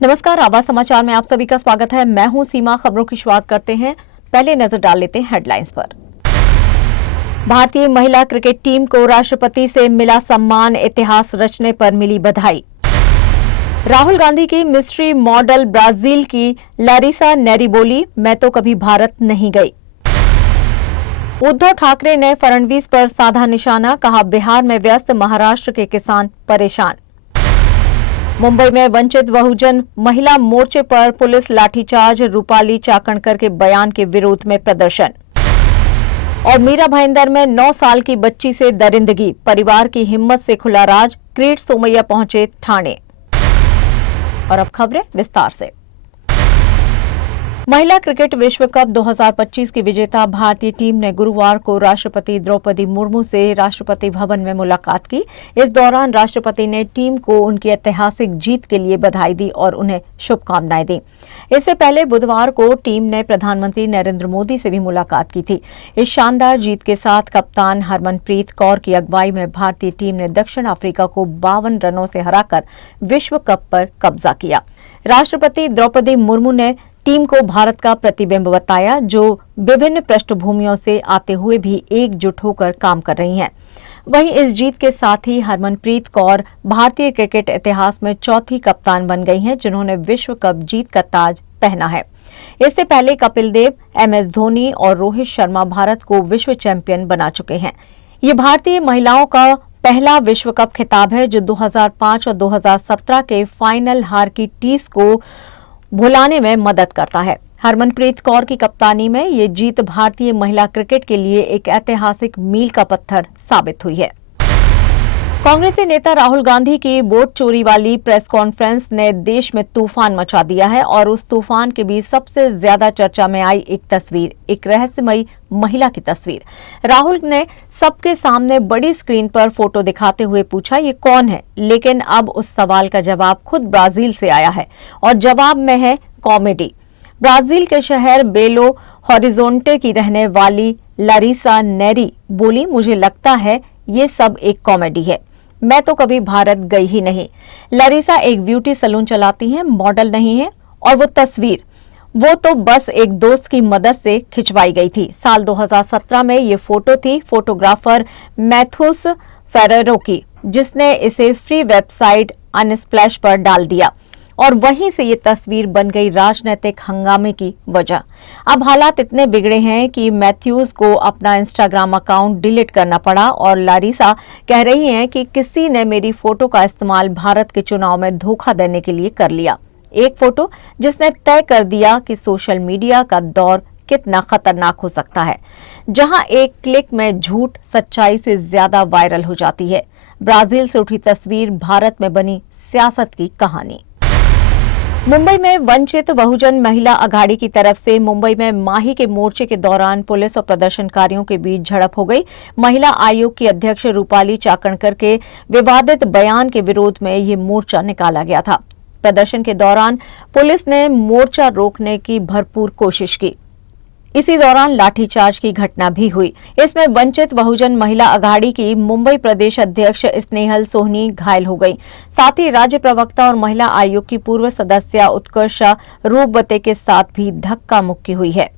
नमस्कार, आवाज समाचार में आप सभी का स्वागत है। मैं हूं सीमा। खबरों की शुरुआत करते हैं। पहले नजर डाल लेते हैं हेडलाइंस पर। भारतीय महिला क्रिकेट टीम को राष्ट्रपति से मिला सम्मान, इतिहास रचने पर मिली बधाई। राहुल गांधी की मिस्ट्री मॉडल ब्राजील की लारिसा नेरी बोली, मैं तो कभी भारत नहीं गई। उद्धव ठाकरे ने फडणवीस पर साधा निशाना, कहा बिहार में व्यस्त महाराष्ट्र के किसान परेशान। मुंबई में वंचित बहुजन महिला मोर्चे पर पुलिस लाठीचार्ज, रूपाली चाकणकर के बयान के विरोध में प्रदर्शन। और मीरा भाईंदर में 9 साल की बच्ची से दरिंदगी, परिवार की हिम्मत से खुला राज, किरीट सोमैया पहुंचे ठाणे। और अब खबरें विस्तार से। महिला क्रिकेट विश्व कप 2025 की विजेता भारतीय टीम ने गुरुवार को राष्ट्रपति द्रौपदी मुर्मू से राष्ट्रपति भवन में मुलाकात की। इस दौरान राष्ट्रपति ने टीम को उनकी ऐतिहासिक जीत के लिए बधाई दी और उन्हें शुभकामनाएं दी। इससे पहले बुधवार को टीम ने प्रधानमंत्री नरेंद्र मोदी से भी मुलाकात की थी। इस शानदार जीत के साथ कप्तान हरमनप्रीत कौर की अगुवाई में भारतीय टीम ने दक्षिण अफ्रीका को 52 रनों से हराकर विश्व कप पर कब्जा किया। राष्ट्रपति द्रौपदी मुर्मू ने टीम को भारत का प्रतिबिंब बताया, जो विभिन्न पृष्ठभूमियों से आते हुए भी एकजुट होकर काम कर रही हैं। वहीं इस जीत के साथ ही हरमनप्रीत कौर भारतीय क्रिकेट इतिहास में चौथी कप्तान बन गई हैं, जिन्होंने विश्व कप जीत का ताज पहना है। इससे पहले कपिल देव, MS धोनी और रोहित शर्मा भारत को विश्व चैंपियन बना चुके हैं। ये भारतीय महिलाओं का पहला विश्व कप खिताब है, जो 2005 और 2017 के फाइनल हार की टीस को भुलाने में मदद करता है। हरमनप्रीत कौर की कप्तानी में ये जीत भारतीय महिला क्रिकेट के लिए एक ऐतिहासिक मील का पत्थर साबित हुई है। कांग्रेसी नेता राहुल गांधी की वोट चोरी वाली प्रेस कॉन्फ्रेंस ने देश में तूफान मचा दिया है और उस तूफान के बीच सबसे ज्यादा चर्चा में आई एक तस्वीर, एक रहस्यमयी महिला की तस्वीर। राहुल ने सबके सामने बड़ी स्क्रीन पर फोटो दिखाते हुए पूछा, ये कौन है? लेकिन अब उस सवाल का जवाब खुद ब्राजील से आया है और जवाब में है कॉमेडी। ब्राजील के शहर बेलो हॉरिजोंटे की रहने वाली लारिसा नेरी बोली, मुझे लगता है ये सब एक कॉमेडी है, मैं तो कभी भारत गई ही नहीं। लारिसा एक ब्यूटी सैलून चलाती हैं, मॉडल नहीं है। और वो तस्वीर, वो तो बस एक दोस्त की मदद से खिंचवाई गई थी। साल 2017 में ये फोटो थी फोटोग्राफर मैथ्यूस फेरेरो की, जिसने इसे फ्री वेबसाइट अनस्प्लैश पर डाल दिया और वहीं से ये तस्वीर बन गई राजनीतिक हंगामे की वजह। अब हालात इतने बिगड़े हैं कि मैथ्यूज को अपना इंस्टाग्राम अकाउंट डिलीट करना पड़ा और लारिसा कह रही हैं कि किसी ने मेरी फोटो का इस्तेमाल भारत के चुनाव में धोखा देने के लिए कर लिया। एक फोटो जिसने तय कर दिया कि सोशल मीडिया का दौर कितना खतरनाक हो सकता है, जहां एक क्लिक में झूठ सच्चाई से ज्यादा वायरल हो जाती है। ब्राजील से उठी तस्वीर, भारत में बनी सियासत की कहानी। मुंबई में वंचित बहुजन महिला अघाड़ी की तरफ से मुंबई में माही के मोर्चे के दौरान पुलिस और प्रदर्शनकारियों के बीच झड़प हो गई। महिला आयोग की अध्यक्ष रूपाली चाकणकर के विवादित बयान के विरोध में ये मोर्चा निकाला गया था। प्रदर्शन के दौरान पुलिस ने मोर्चा रोकने की भरपूर कोशिश की। इसी दौरान लाठीचार्ज की घटना भी हुई। इसमें वंचित बहुजन महिला अघाड़ी की मुंबई प्रदेश अध्यक्ष स्नेहल सोहनी घायल हो गई। साथ ही राज्य प्रवक्ता और महिला आयोग की पूर्व सदस्य उत्कर्षा रूपबते के साथ भी धक्का मुक्की हुई है।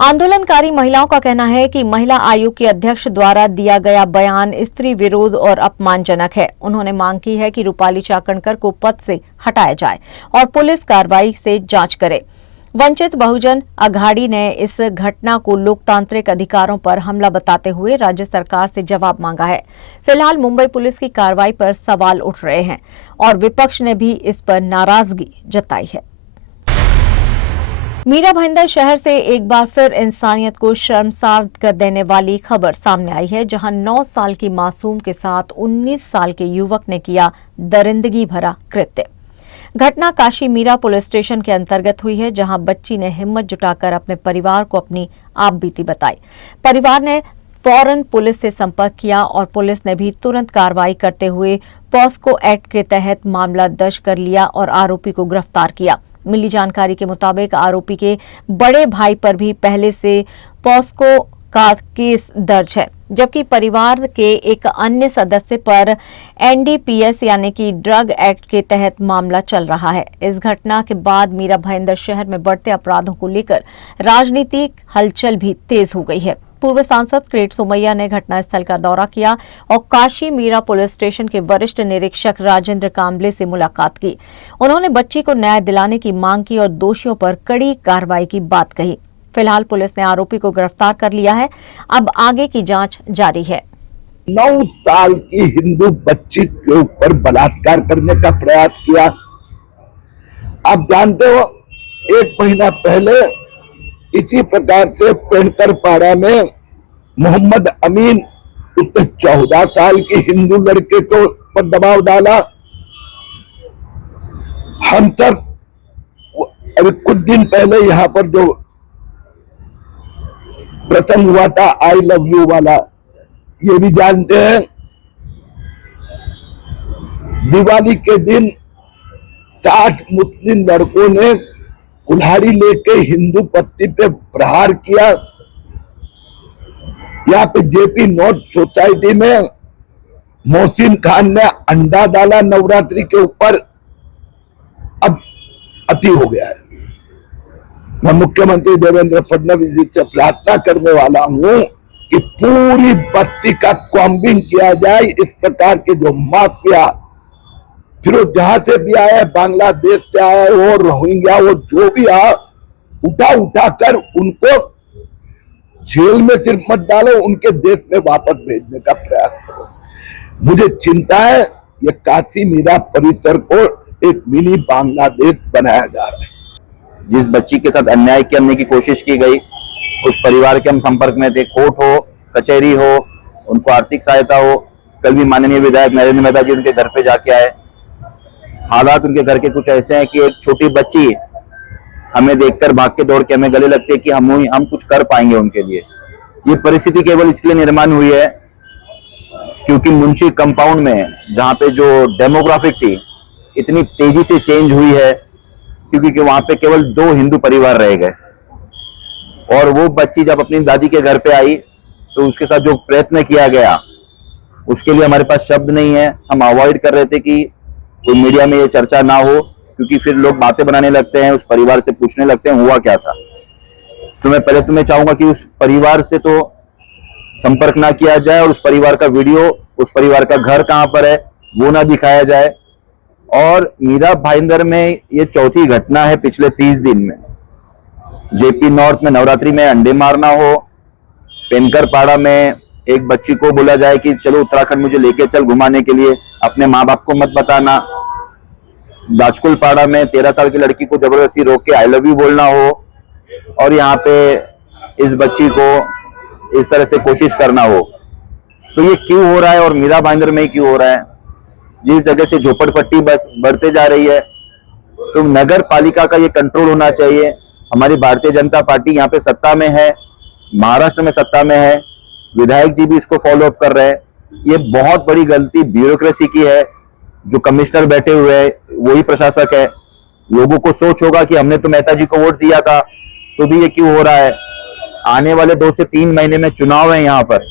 आंदोलनकारी महिलाओं का कहना है कि महिला आयोग के अध्यक्ष द्वारा दिया गया बयान स्त्री विरोध और अपमानजनक है। उन्होंने मांग की है कि रूपाली चाकणकर को पद से हटाया जाए और पुलिस कार्रवाई से जांच करे। वंचित बहुजन अघाड़ी ने इस घटना को लोकतांत्रिक अधिकारों पर हमला बताते हुए राज्य सरकार से जवाब मांगा है। फिलहाल मुंबई पुलिस की कार्रवाई पर सवाल उठ रहे हैं और विपक्ष ने भी इस पर नाराजगी जताई है। मीरा भाईंदर शहर से एक बार फिर इंसानियत को शर्मसार कर देने वाली खबर सामने आई है, जहां 9 साल की मासूम के साथ 19 साल के युवक ने किया दरिंदगी भरा कृत्य। घटना काशी मीरा पुलिस स्टेशन के अंतर्गत हुई है, जहां बच्ची ने हिम्मत जुटाकर अपने परिवार को अपनी आपबीती बताई। परिवार ने फौरन पुलिस से संपर्क किया और पुलिस ने भी तुरंत कार्रवाई करते हुए पॉस्को एक्ट के तहत मामला दर्ज कर लिया और आरोपी को गिरफ्तार किया। मिली जानकारी के मुताबिक आरोपी के बड़े भाई पर भी पहले से पॉस्को का केस दर्ज है, जबकि परिवार के एक अन्य सदस्य पर एनडीपीएस यानी कि ड्रग एक्ट के तहत मामला चल रहा है। इस घटना के बाद मीरा भाईंदर शहर में बढ़ते अपराधों को लेकर राजनीतिक हलचल भी तेज हो गई है। पूर्व सांसद किरीट सोमैया ने घटनास्थल का दौरा किया और काशी मीरा पुलिस स्टेशन के वरिष्ठ निरीक्षक राजेंद्र कांबले से मुलाकात की। उन्होंने बच्ची को न्याय दिलाने की मांग की और दोषियों पर कड़ी कार्रवाई की बात कही। फिलहाल पुलिस ने आरोपी को गिरफ्तार कर लिया है। अब आगे की जांच जारी है। 9 साल की हिंदू बच्ची के ऊपर बलात्कार करने का प्रयास किया। आप जानते हो, 1 महीना पहले इसी प्रकार से पेंटर पाड़ा में मोहम्मद अमीन उसने 14 साल की हिंदू लड़के को पर दबाव डाला। हम सब अभी कुछ दिन पहले यहाँ पर जो प्रसंग हुआ था आई लव यू वाला, ये भी जानते हैं। दिवाली के दिन 60 मुस्लिम लड़कों ने कुल्हाड़ी लेके हिंदू पत्नी पे प्रहार किया। यहाँ पे जेपी नॉर्थ सोसाइटी में मोहसिन खान ने अंडा डाला नवरात्रि के ऊपर। अब अति हो गया है। मैं मुख्यमंत्री देवेंद्र फडणवीस जी से प्रार्थना करने वाला हूं कि पूरी बस्ती का कॉम्बिंग किया जाए। इस प्रकार के जो माफिया, फिर वो जहां से भी आए, बांग्लादेश से आए हो, रोहिंग्या, वो जो भी आ, उठा कर उनको जेल में सिर्फ मत डालो, उनके देश में वापस भेजने का प्रयास करो। मुझे चिंता है ये काशी मीरा परिसर को एक मिनी बांग्लादेश बनाया जा रहा है। जिस बच्ची के साथ अन्याय करने की कोशिश की गई, उस परिवार के हम संपर्क में थे। कोर्ट हो, कचहरी हो, उनको आर्थिक सहायता हो। कल भी माननीय विधायक नरेंद्र मेहता जी उनके घर पे जाके आए। हालात उनके घर के कुछ ऐसे हैं कि एक छोटी बच्ची हमें देखकर भाग के दौड़ के हमें गले लगती है कि हम कुछ कर पाएंगे उनके लिए। ये परिस्थिति केवल इसके लिए निर्माण हुई है क्योंकि मुंशी कंपाउंड में जहाँ पे जो डेमोग्राफिक थी इतनी तेजी से चेंज हुई है, क्योंकि वहां पे केवल 2 हिंदू परिवार रह गए। और वो बच्ची जब अपनी दादी के घर पे आई तो उसके साथ जो प्रयत्न किया गया उसके लिए हमारे पास शब्द नहीं है। हम अवॉइड कर रहे थे कि कोई मीडिया में ये चर्चा ना हो, क्योंकि फिर लोग बातें बनाने लगते हैं, उस परिवार से पूछने लगते हैं हुआ क्या था। तो मैं पहले तुम्हें चाहूंगा कि उस परिवार से तो संपर्क ना किया जाए और उस परिवार का वीडियो, उस परिवार का घर कहां पर है वो ना दिखाया जाए। और मीरा भाईंदर में ये चौथी घटना है पिछले 30 दिन में। जेपी नॉर्थ में नवरात्रि में अंडे मारना हो, पेनकर पाड़ा में एक बच्ची को बोला जाए कि चलो उत्तराखंड मुझे लेके चल घुमाने के लिए, अपने माँ बाप को मत बताना। दाजकुल पाड़ा में 13 साल की लड़की को जबरदस्ती रोक के आई लव यू बोलना हो, और यहाँ पे इस बच्ची को इस तरह से कोशिश करना हो। तो ये क्यों हो रहा है और मीरा भाईंदर में क्यों हो रहा है? जिस जगह से झोपड़पट्टी बढ़ते जा रही है, तो नगर पालिका का ये कंट्रोल होना चाहिए। हमारी भारतीय जनता पार्टी यहाँ पे सत्ता में है, महाराष्ट्र में सत्ता में है, विधायक जी भी इसको फॉलो अप कर रहे हैं। ये बहुत बड़ी गलती ब्यूरोक्रेसी की है। जो कमिश्नर बैठे हुए हैं वही प्रशासक है। लोगों को सोच होगा कि हमने तो मेहता जी को वोट दिया था, तो भी ये क्यों हो रहा है? आने वाले 2 से 3 महीने में चुनाव है यहाँ पर,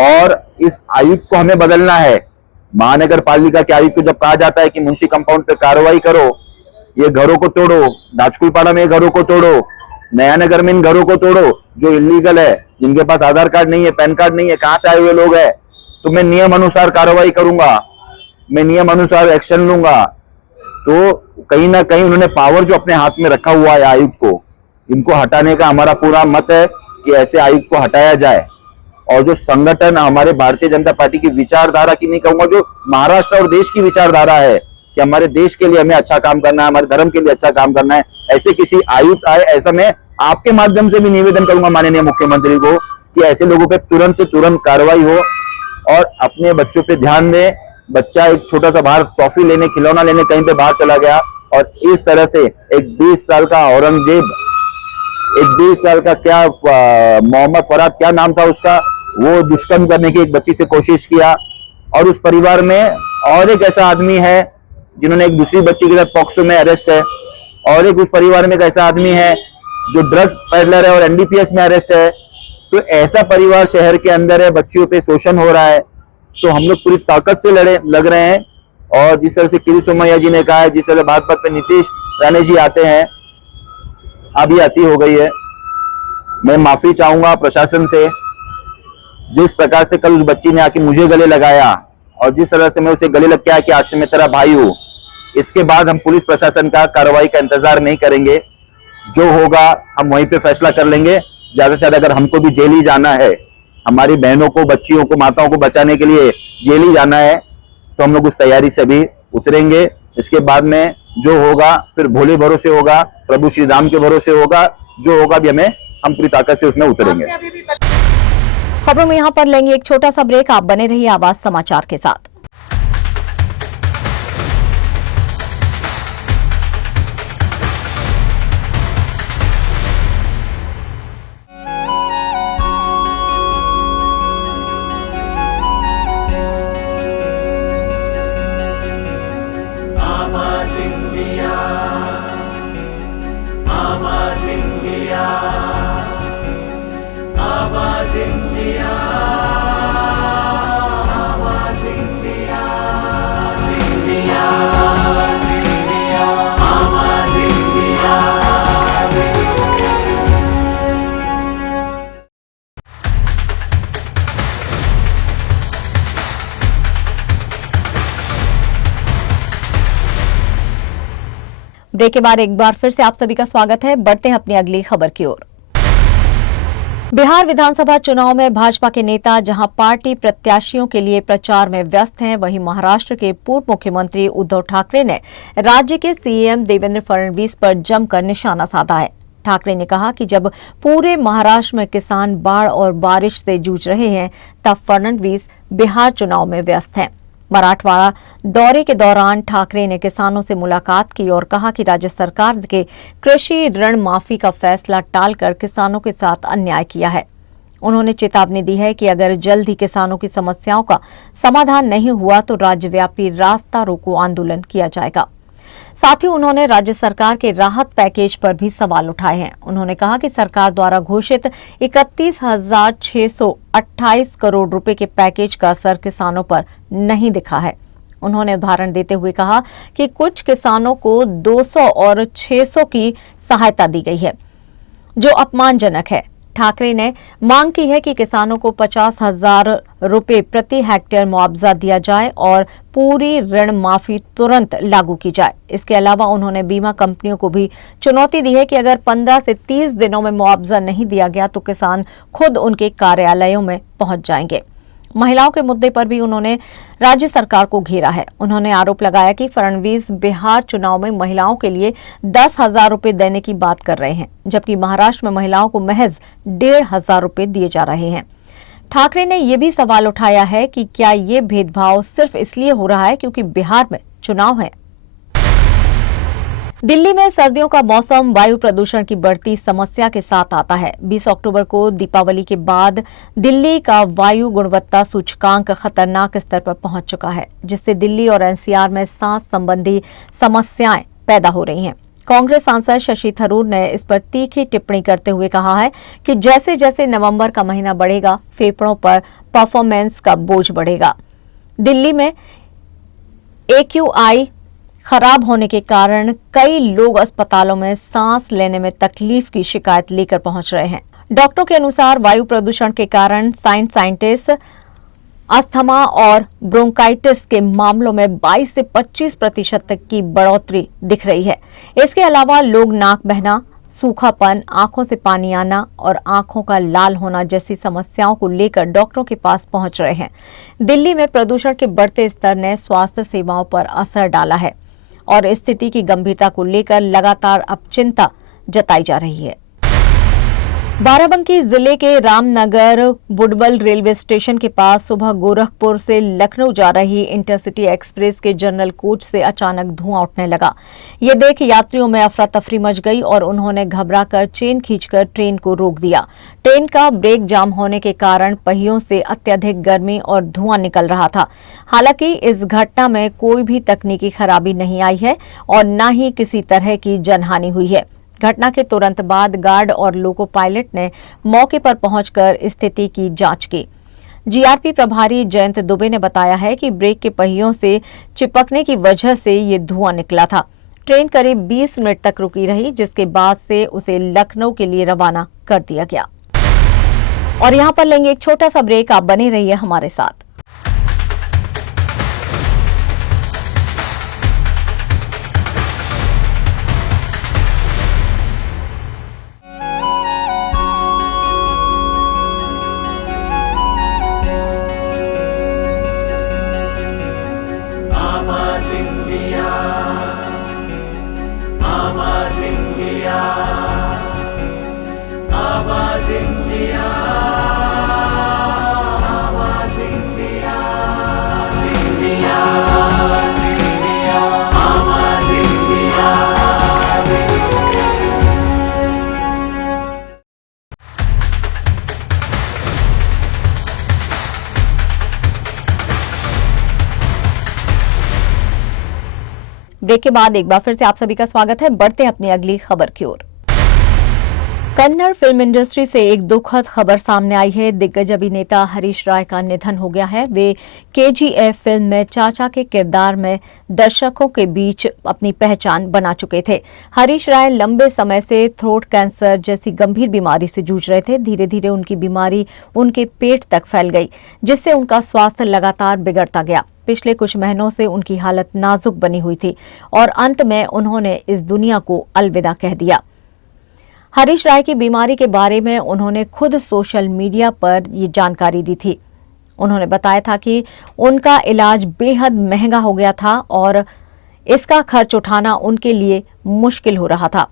और इस आयुक्त को हमें बदलना है। महानगर पालिका के आयुक्त को जब कहा जाता है कि मुंशी कंपाउंड पे कार्रवाई करो, ये घरों को तोड़ो, दाजकुलपाड़ा में घरों को तोड़ो, नया नगर में इन घरों को तोड़ो जो इलीगल है, जिनके पास आधार कार्ड नहीं है, पैन कार्ड नहीं है, कहां से आए हुए लोग हैं, तो मैं नियम अनुसार कार्रवाई करूंगा, मैं नियम अनुसार एक्शन लूंगा। तो कहीं ना कहीं उन्होंने पावर जो अपने हाथ में रखा हुआ है आयुक्त को, इनको हटाने का हमारा पूरा मत है कि ऐसे आयुक्त को हटाया जाए। और जो संगठन हमारे भारतीय जनता पार्टी की विचारधारा की नहीं कहूंगा, जो महाराष्ट्र और देश की विचारधारा है कि हमारे देश के लिए हमें अच्छा काम करना है, हमारे धर्म के लिए अच्छा काम करना है, ऐसे किसी आयुक्त आए। ऐसा मैं आपके माध्यम से भी निवेदन करूंगा माननीय मुख्यमंत्री को कि ऐसे लोगों पे तुरंत से तुरंत कार्रवाई हो और अपने बच्चों पे ध्यान दें। बच्चा एक छोटा सा बाहर टॉफी लेने, खिलौना लेने कहीं पे बाहर चला गया और इस तरह से एक 20 साल का औरंगजेब, एक 20 साल का क्या मोहम्मद फराद क्या नाम था उसका, वो दुष्कर्म करने की एक बच्ची से कोशिश किया। और उस परिवार में और एक ऐसा आदमी है जिन्होंने एक दूसरी बच्ची के साथ पॉक्सो में अरेस्ट है, और एक उस परिवार में एक ऐसा आदमी है जो ड्रग पेडलर है और एनडीपीएस में अरेस्ट है। तो ऐसा परिवार शहर के अंदर है, बच्चियों पे शोषण हो रहा है, तो हम लोग पूरी ताकत से लग रहे हैं। और जिस तरह से किरी सोमैया जी ने कहा है, जिस तरह भाजपा पे नीतीश राणे जी आते हैं, अब ये अति हो गई है। मैं माफी चाहूंगा प्रशासन से, जिस प्रकार से कल उस बच्ची ने आके मुझे गले लगाया और जिस तरह से मैं उसे गले लग के आया कि आज से मैं तेरा भाई हूं, इसके बाद हम पुलिस प्रशासन का कार्रवाई का इंतजार नहीं करेंगे। जो होगा हम वहीं पे फैसला कर लेंगे। ज्यादा से ज्यादा अगर हमको भी जेल ही जाना है, हमारी बहनों को, बच्चियों को, माताओं को बचाने के लिए जेल ही जाना है, तो हम लोग उस तैयारी से भी उतरेंगे। इसके बाद में जो होगा फिर भोले भरोसे होगा, प्रभु श्री राम के भरोसे होगा। जो होगा भी हम पूरी ताकत से उसमें उतरेंगे। खबरों में यहाँ पर लेंगे एक छोटा सा ब्रेक। आप बने रहिए आवाज समाचार के साथ। ब्रेक के बाद एक बार फिर से आप सभी का स्वागत है। बढ़ते हैं अपनी अगली खबर की ओर। बिहार विधानसभा चुनाव में भाजपा के नेता जहां पार्टी प्रत्याशियों के लिए प्रचार में व्यस्त हैं, वहीं महाराष्ट्र के पूर्व मुख्यमंत्री उद्धव ठाकरे ने राज्य के सीएम देवेंद्र फडणवीस पर जमकर निशाना साधा है। ठाकरे ने कहा कि जब पूरे महाराष्ट्र में किसान बाढ़ और बारिश से जूझ रहे हैं, तब फडणवीस बिहार चुनाव में व्यस्त हैं। मराठवाड़ा दौरे के दौरान ठाकरे ने किसानों से मुलाकात की और कहा कि राज्य सरकार के कृषि ऋण माफी का फैसला टालकर किसानों के साथ अन्याय किया है। उन्होंने चेतावनी दी है कि अगर जल्द ही किसानों की समस्याओं का समाधान नहीं हुआ तो राज्यव्यापी रास्ता रोको आंदोलन किया जाएगा। साथ ही उन्होंने राज्य सरकार के राहत पैकेज पर भी सवाल उठाए हैं। उन्होंने कहा कि सरकार द्वारा घोषित 31,628 करोड़ रुपए के पैकेज का असर किसानों पर नहीं दिखा है। उन्होंने उदाहरण देते हुए कहा कि कुछ किसानों को 200 और 600 की सहायता दी गई है, जो अपमानजनक है। ठाकरे ने मांग की है कि किसानों को 50,000 रुपए प्रति हेक्टेयर मुआवजा दिया जाए और पूरी ऋण माफी तुरंत लागू की जाए। इसके अलावा उन्होंने बीमा कंपनियों को भी चुनौती दी है कि अगर 15 से 30 दिनों में मुआवजा नहीं दिया गया तो किसान खुद उनके कार्यालयों में पहुंच जाएंगे। महिलाओं के मुद्दे पर भी उन्होंने राज्य सरकार को घेरा है। उन्होंने आरोप लगाया कि फडणवीस बिहार चुनाव में महिलाओं के लिए 10,000 रुपए देने की बात कर रहे हैं, जबकि महाराष्ट्र में महिलाओं को महज 1,500 रुपए दिए जा रहे हैं। ठाकरे ने यह भी सवाल उठाया है कि क्या ये भेदभाव सिर्फ इसलिए हो रहा है क्योंकि बिहार में चुनाव है। दिल्ली में सर्दियों का मौसम वायु प्रदूषण की बढ़ती समस्या के साथ आता है। 20 अक्टूबर को दीपावली के बाद दिल्ली का वायु गुणवत्ता सूचकांक खतरनाक स्तर पर पहुंच चुका है, जिससे दिल्ली और एनसीआर में सांस संबंधी समस्याएं पैदा हो रही हैं। कांग्रेस सांसद शशि थरूर ने इस पर तीखी टिप्पणी करते हुए कहा है कि जैसे जैसे नवंबर का महीना बढ़ेगा, फेफड़ों पर परफॉर्मेंस का बोझ बढ़ेगा। दिल्ली में AQI खराब होने के कारण कई लोग अस्पतालों में सांस लेने में तकलीफ की शिकायत लेकर पहुंच रहे हैं। डॉक्टरों के अनुसार वायु प्रदूषण के कारण साइनसाइटिस, अस्थमा और ब्रोंकाइटिस के मामलों में 22 से 25% तक की बढ़ोतरी दिख रही है। इसके अलावा लोग नाक बहना, सूखापन, आंखों से पानी आना और आंखों का लाल होना जैसी समस्याओं को लेकर डॉक्टरों के पास पहुंच रहे हैं। दिल्ली में प्रदूषण के बढ़ते स्तर ने स्वास्थ्य सेवाओं पर असर डाला है और स्थिति की गंभीरता को लेकर लगातार अब चिंता जताई जा रही है। बाराबंकी जिले के रामनगर बुडबल रेलवे स्टेशन के पास सुबह गोरखपुर से लखनऊ जा रही इंटरसिटी एक्सप्रेस के जनरल कोच से अचानक धुआं उठने लगा। ये देख यात्रियों में अफरा तफरी मच गई और उन्होंने घबराकर चेन खींचकर ट्रेन को रोक दिया। ट्रेन का ब्रेक जाम होने के कारण पहियों से अत्यधिक गर्मी और धुआं निकल रहा था। हालांकि इस घटना में कोई भी तकनीकी खराबी नहीं आई है और न ही किसी तरह की जनहानि हुई है। घटना के तुरंत बाद गार्ड और लोको पायलट ने मौके पर पहुंचकर स्थिति की जांच की। जीआरपी प्रभारी जयंत दुबे ने बताया है कि ब्रेक के पहियों से चिपकने की वजह से ये धुआं निकला था। ट्रेन करीब 20 मिनट तक रुकी रही, जिसके बाद से उसे लखनऊ के लिए रवाना कर दिया गया। और यहाँ पर लेंगे एक छोटा सा ब्रेक, आप बने रहिए हमारे साथ। ब्रेक के बाद एक बार फिर से आप सभी का स्वागत है। बढ़ते हैं अपनी अगली खबर की ओर। कन्नड़ फिल्म इंडस्ट्री से एक दुखद खबर सामने आई है। दिग्गज अभिनेता हरीश राय का निधन हो गया है। वे केजीएफ फिल्म में चाचा के किरदार में दर्शकों के बीच अपनी पहचान बना चुके थे। हरीश राय लंबे समय से थ्रोट कैंसर जैसी गंभीर बीमारी से जूझ रहे थे। धीरे धीरे उनकी बीमारी उनके पेट तक फैल गई, जिससे उनका स्वास्थ्य लगातार बिगड़ता गया। पिछले कुछ महीनों से उनकी हालत नाजुक बनी हुई थी और अंत में उन्होंने इस दुनिया को अलविदा कह दिया। हरीश राय की बीमारी के बारे में उन्होंने खुद सोशल मीडिया पर ये जानकारी दी थी। उन्होंने बताया था कि उनका इलाज बेहद महंगा हो गया था और इसका खर्च उठाना उनके लिए मुश्किल हो रहा था।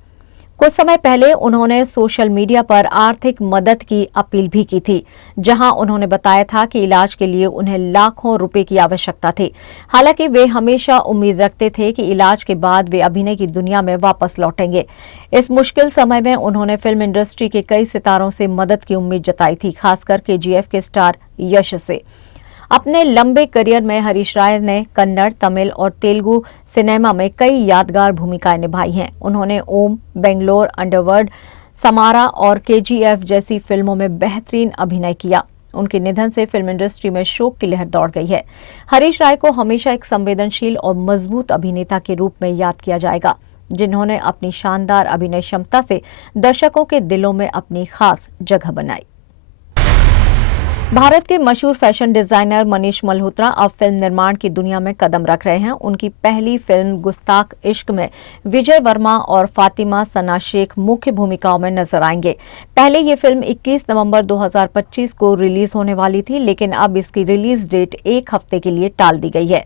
कुछ समय पहले उन्होंने सोशल मीडिया पर आर्थिक मदद की अपील भी की थी, जहां उन्होंने बताया था कि इलाज के लिए उन्हें लाखों रुपए की आवश्यकता थी। हालांकि वे हमेशा उम्मीद रखते थे कि इलाज के बाद वे अभिनय की दुनिया में वापस लौटेंगे। इस मुश्किल समय में उन्होंने फिल्म इंडस्ट्री के कई सितारों से मदद की उम्मीद जताई थी, खासकर केजीएफ के स्टार यश से। अपने लंबे करियर में हरीश राय ने कन्नड़, तमिल और तेलुगु सिनेमा में कई यादगार भूमिकाएं निभाई हैं। उन्होंने ओम, बेंगलोर, अंडरवर्ल्ड, समारा और केजीएफ जैसी फिल्मों में बेहतरीन अभिनय किया। उनके निधन से फिल्म इंडस्ट्री में शोक की लहर दौड़ गई है। हरीश राय को हमेशा एक संवेदनशील और मजबूत अभिनेता के रूप में याद किया जाएगा, जिन्होंने अपनी शानदार अभिनय क्षमता से दर्शकों के दिलों में अपनी खास जगह बनाई। भारत के मशहूर फैशन डिजाइनर मनीष मल्होत्रा अब फिल्म निर्माण की दुनिया में कदम रख रहे हैं। उनकी पहली फिल्म गुस्ताख इश्क में विजय वर्मा और फातिमा सना शेख मुख्य भूमिकाओं में नजर आएंगे। पहले ये फिल्म 21 नवंबर 2025 को रिलीज होने वाली थी, लेकिन अब इसकी रिलीज डेट एक हफ्ते के लिए टाल दी गई है।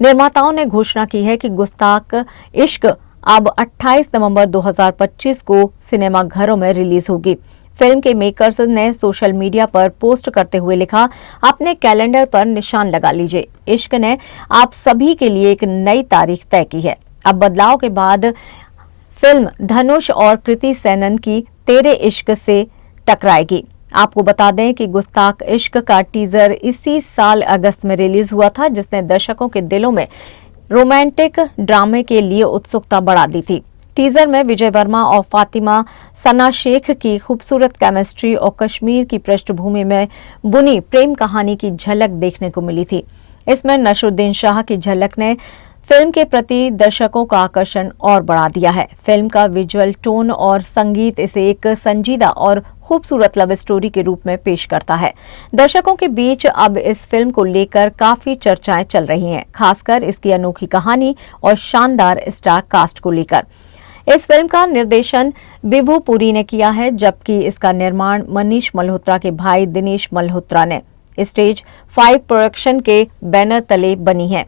निर्माताओं ने घोषणा की है कि गुस्ताख इश्क अब 28 नवंबर 2025 को सिनेमाघरों में रिलीज होगी। फिल्म के मेकर्स ने सोशल मीडिया पर पोस्ट करते हुए लिखा, अपने कैलेंडर पर निशान लगा लीजिए, इश्क ने आप सभी के लिए एक नई तारीख तय की है। अब बदलाव के बाद फिल्म धनुष और कृति सेनन की तेरे इश्क से टकराएगी। आपको बता दें कि गुस्ताख इश्क का टीजर इसी साल अगस्त में रिलीज हुआ था, जिसने दर्शकों के दिलों में रोमांटिक ड्रामे के लिए उत्सुकता बढ़ा दी थी। टीजर में विजय वर्मा और फातिमा सना शेख की खूबसूरत केमिस्ट्री और कश्मीर की पृष्ठभूमि में बुनी प्रेम कहानी की झलक देखने को मिली थी। इसमें नसरुद्दीन शाह की झलक ने फिल्म के प्रति दर्शकों का आकर्षण और बढ़ा दिया है। फिल्म का विजुअल टोन और संगीत इसे एक संजीदा और खूबसूरत लव स्टोरी के रूप में पेश करता है। दर्शकों के बीच अब इस फिल्म को लेकर काफी चर्चाएं चल रही हैं, खासकर इसकी अनोखी कहानी और शानदार स्टार कास्ट को लेकर। इस फिल्म का निर्देशन विभू पुरी ने किया है, जबकि इसका निर्माण मनीष मल्होत्रा के भाई दिनेश मल्होत्रा ने स्टेज 5 प्रोडक्शन के बैनर तले बनी है।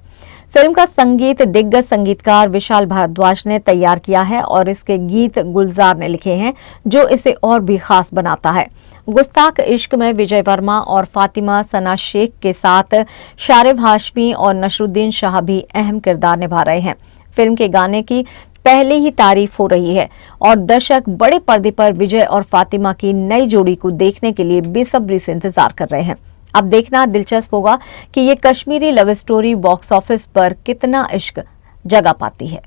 फिल्म का संगीत दिग्गज संगीतकार विशाल भारद्वाज ने तैयार किया है और इसके गीत गुलजार ने लिखे हैं, जो इसे और भी खास बनाता है। गुस्ताख इश्क में विजय वर्मा और फातिमा सना शेख के साथ शारिब हाशमी और नसरुद्दीन शाह भी अहम किरदार निभा रहे हैं। फिल्म के गाने की पहले ही तारीफ हो रही है और दर्शक बड़े पर्दे पर विजय और फातिमा की नई जोड़ी को देखने के लिए बेसब्री से इंतजार कर रहे हैं। अब देखना दिलचस्प होगा कि ये Kashmiri love story box office पर कितना इश्क जगा पाती है।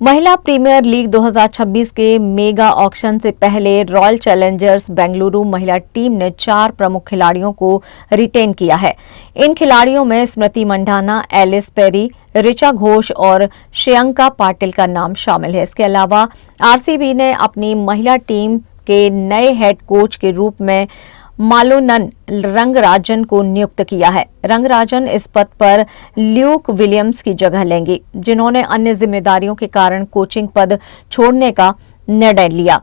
महिला प्रीमियर लीग 2026 के मेगा ऑक्शन से पहले रॉयल चैलेंजर्स बेंगलुरु महिला टीम ने 4 प्रमुख खिलाड़ियों को रिटेन किया है। इन खिलाड़ियों में स्मृति मंडाना, एलिस पेरी, ऋचा घोष और श्रेयंका पाटिल का नाम शामिल है। इसके अलावा आरसीबी ने अपनी महिला टीम के नए हेड कोच के रूप में मालोनन रंगराजन को नियुक्त किया है। रंगराजन इस पद पर ल्यूक विलियम्स की जगह लेंगे, जिन्होंने अन्य जिम्मेदारियों के कारण कोचिंग पद छोड़ने का निर्णय लिया।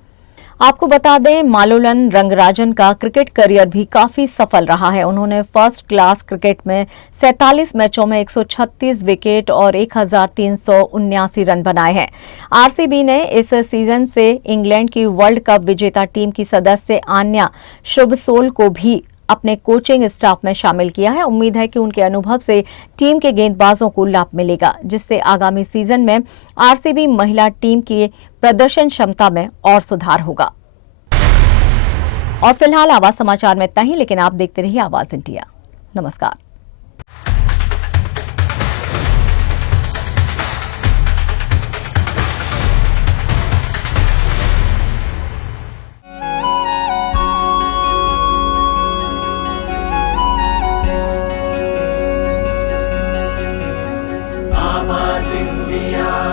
आपको बता दें, मालोनन रंगराजन का क्रिकेट करियर भी काफी सफल रहा है। उन्होंने फर्स्ट क्लास क्रिकेट में 47 मैचों में 136 विकेट और 1379 रन बनाए हैं। आरसीबी ने इस सीजन से इंग्लैंड की वर्ल्ड कप विजेता टीम की सदस्य आन्या शुभसोल को भी अपने कोचिंग स्टाफ में शामिल किया है। उम्मीद है कि उनके अनुभव से टीम के गेंदबाजों को लाभ मिलेगा, जिससे आगामी सीजन में आरसीबी महिला टीम की प्रदर्शन क्षमता में और सुधार होगा। और फिलहाल आवाज समाचार में इतना ही, लेकिन आप देखते रहिए आवाज इंडिया। नमस्कार। आवाज इंडिया।